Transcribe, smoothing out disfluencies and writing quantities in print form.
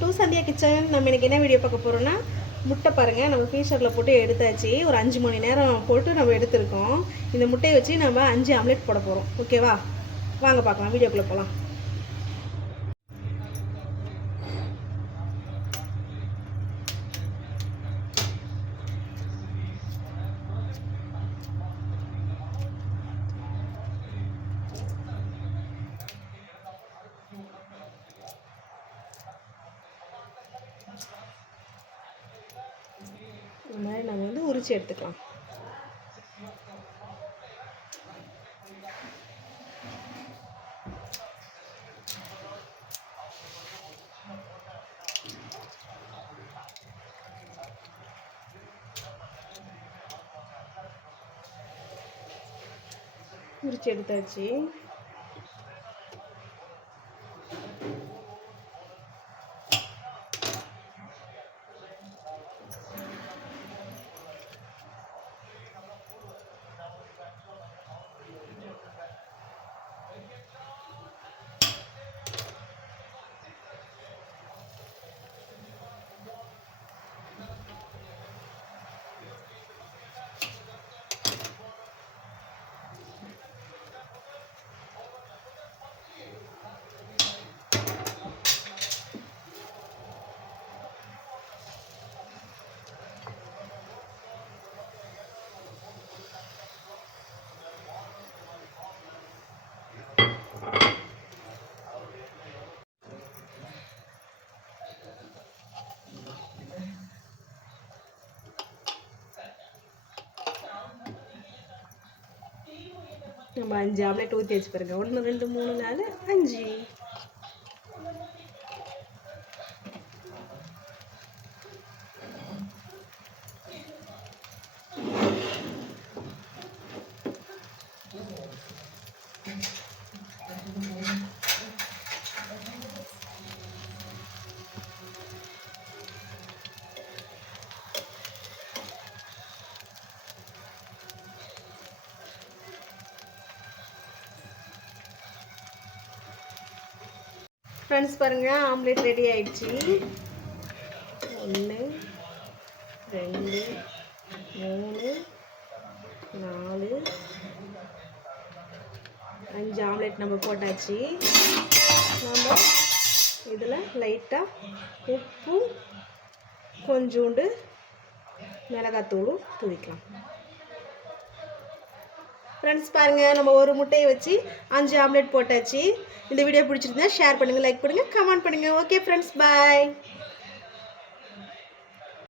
Welcome to Sandhya kitchen. நம்ம இன்றைக்கி என்ன வீடியோ பார்க்க போகிறோன்னா, முட்டை பாருங்கள் நம்ம ஃப்ரீசரில் போட்டு எடுத்தாச்சு. ஒரு 5 மணி நேரம் போட்டு நம்ம எடுத்துருக்கோம். இந்த முட்டையை வச்சு நம்ம 5 ஆம்லேட் போட போகிறோம். ஓகேவா, வாங்க பார்க்கலாம், வீடியோக்குள்ளே போகலாம். இந்த மாதிரி நம்ம வந்து உரிச்சு எடுத்துக்கலாம். உரிச்சு எடுத்தாச்சு. நம்ம 5 ஆம்லேட் ஊற்றி வச்சு பாருங்க. 1 2 3 4 5. ஃப்ரெண்ட்ஸ் பாருங்கள், ஆம்லேட் ரெடி ஆயிடுச்சு. 1 2 3 4 5 ஆம்லேட் நம்ம போட்டாச்சு. நம்ம இதில் லைட்டாக உப்பு கொஞ்சோண்டு மிளகாத்தூளும் தூவிக்கலாம். ஃப்ரெண்ட்ஸ் பாருங்கள், நம்ம ஒரு முட்டையை வச்சு 5 ஆம்லேட் போட்டாச்சு. இந்த வீடியோ பிடிச்சிருந்தா ஷேர் பண்ணுங்கள், லைக் பண்ணுங்கள், கமெண்ட் பண்ணுங்கள். ஓகே ஃப்ரெண்ட்ஸ், பாய்.